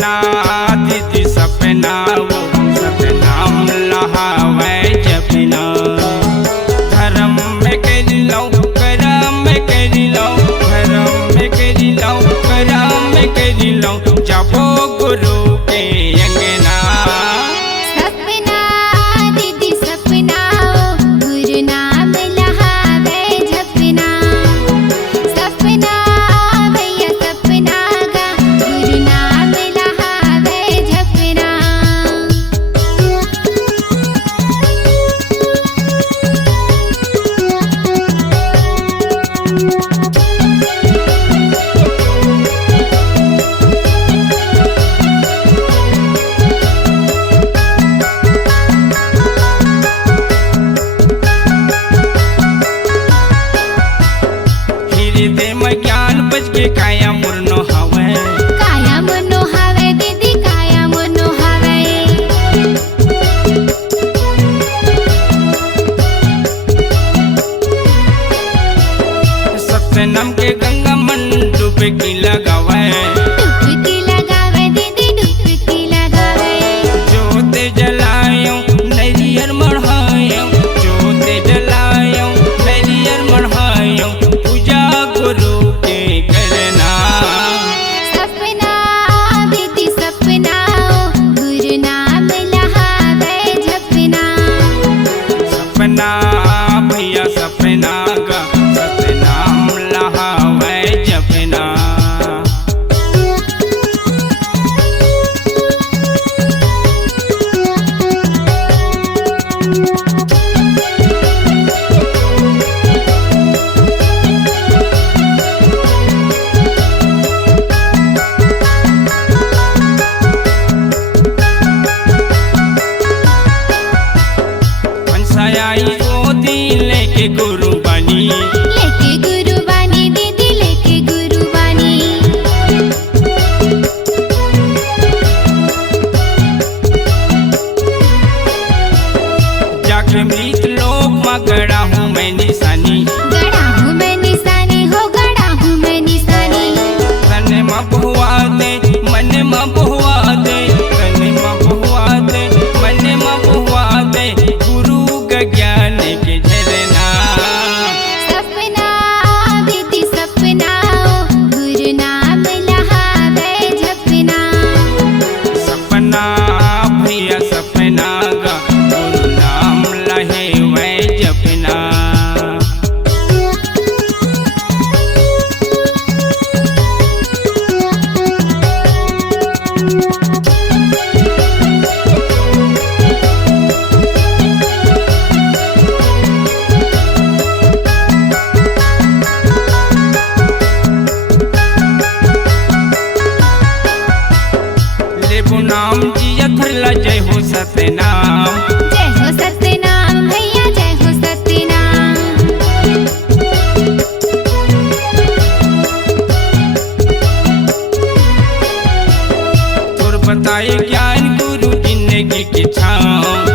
सपना दीदी सपना वो सपना लहावे जपना धर्म में कर लो करम में कर लो धर्म में कर लो करम में कर लो जपो गुरु के अंगना सपना दीदी सपना गुरु नाम लहावे जपना सपना भैया सपना गा गुरु नाम लहावे जपना हृदय में ज्ञान बच के काया मुरनो हवे काया मनो हावे दीदी काया मनो हावे सपनम के गंगा मन डुबकी लगावे डुबकी लगावे दीदी डुबकी लगावे ज्योत जलायो नरियर मढ़ायो ज्योत जलायो नरियर मढ़ायो पूजा गुरु के करना सपना दीदी सपना गुरु नाम लहावे जपना सपना भैया सपना गा सपनाम लहावे जपना आई गोदी लेके गुरु बनी लेके गुरु बानी दीदी लेके गुरु बानी जाके मृत लोक में गड़ा हूँ मैं निशानी गड़ा हूँ मैं निशानी हो गड़ा हूँ मैं निशानी तन में बहुआ दे मन में बहुआ दे तन में बहुआ दे मन में बहुआ दे गुरु का ज्ञान के झरना सपना दीदी सपना गुरु नाम लहावे जपना सपना भैया सपना गा गुरु नाम लहे वै जपना लेबू नाम जिया थरला जय हो सतनाम जय हो सत्यनाम भैया जय हो सत्यनाम तुर बताए ज्ञान गुरु जिंदगी की छाँव